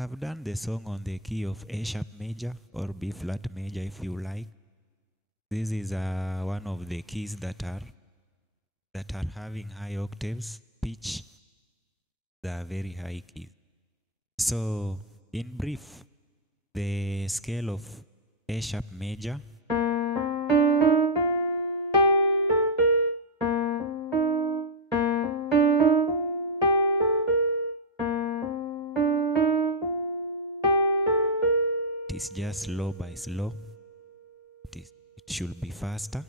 I've done the song on the key of A sharp major or B flat major if you like. This is one of the keys that are having high octaves, pitch. They are very high keys. So in brief, the scale of A sharp major is just slow by slow. It should be faster.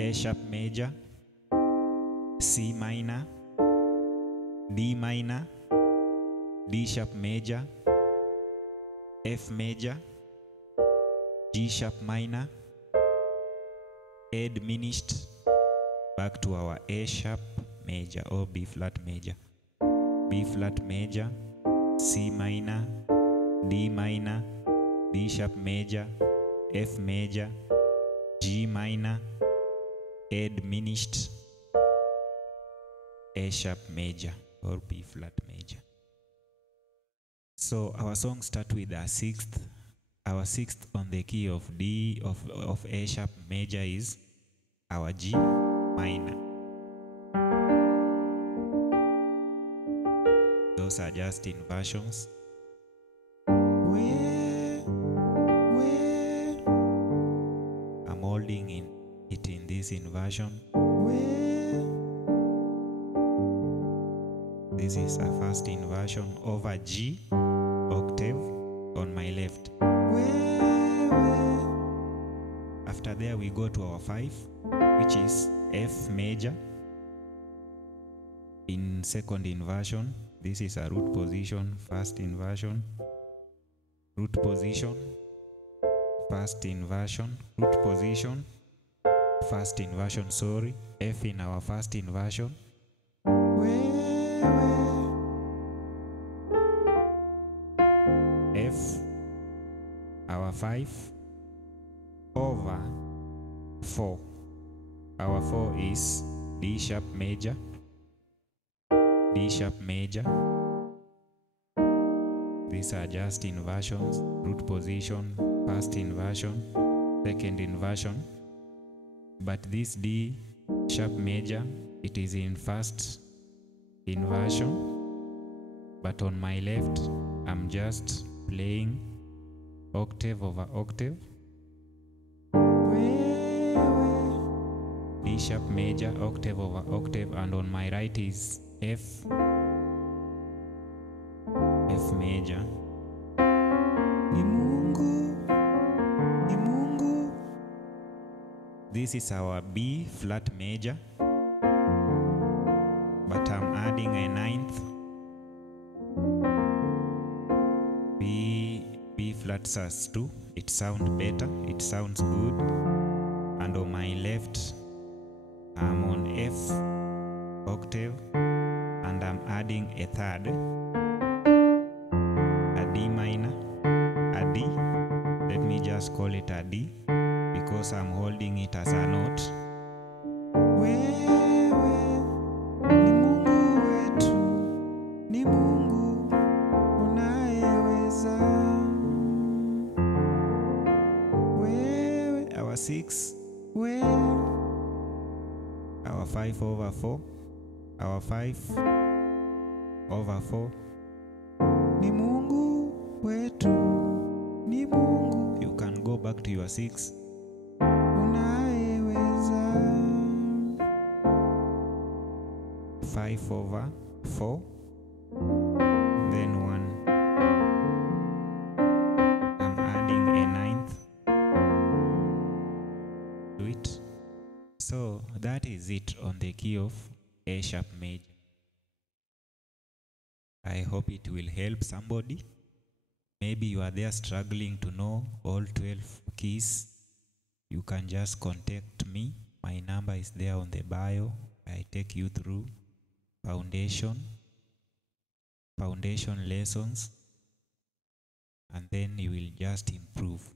A sharp major, C minor, D minor, D sharp major, F major, G sharp minor, A diminished, back to our A sharp major or B flat major. B flat major, C minor, D minor, D sharp major, F major, G minor, A diminished, A sharp major or B flat major. So our song starts with our sixth. Our sixth on the key of D of A sharp major is our G minor. Those are just inversions. I'm holding it in this inversion. This is a first inversion over G octave on my left. After there we go to our 5, which is F major in second inversion. This is a root position, first inversion, root position, first inversion, root position, first inversion, sorry, F in our first inversion. F, our 5, over 4. Our 4 is D sharp major, D sharp major. These are just inversions, root position, first inversion, second inversion. But this D sharp major, it is in first inversion. But on my left, I'm just playing octave over octave. D sharp major, octave over octave, and on my right is F major. Ni Mungu, ni Mungu. This is our B flat major, but I'm adding a 9th. B flat sus2. It sounds better, it sounds good. And on my left, I'm on F octave, and I'm adding a 3rd, a D minor, a D. Let me just call it a D because I'm holding it as a note. Ni Mungu wetu, ni Mungu unayeweza. Wewe, our 6, our 5 over 4. Our 5 over 4. Ni Mungu wetu, ni Mungu. You can go back to your 6. Unayeweza. 5 over 4. Then 1. I'm adding a 9th to it. So that is it on the key of A sharp major. I hope it will help somebody. Maybe you are there struggling to know all 12 keys. You can just contact me. My number is there on the bio. I take you through foundation lessons, and then you will just improve.